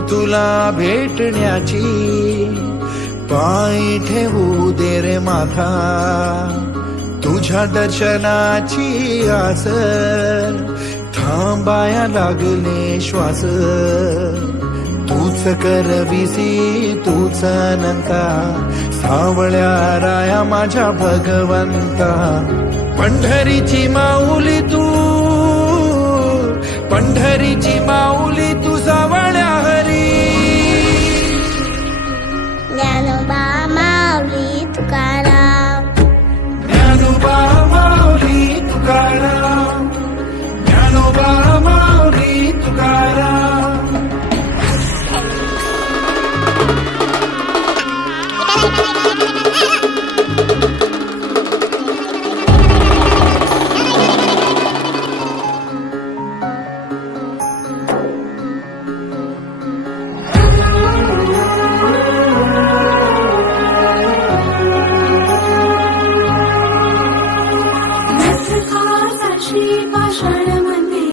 तुला भेटण्याची, पाय ठेवू दे रे माथा तुझ्या दर्शनाची आस, थांबाया लागले श्वास, तूच करविसी तूच अनंता, सावळ्या राया माझ्या भगवंता. पंढरीची माऊली तू, पंढरीची माऊली तू सावळ्या हरी. ज्ञानोबा माऊली तुकाराम, ज्ञानोबा माऊली तुकाराम, ज्ञानोबा माऊली तुकाराम. श्री पाषाण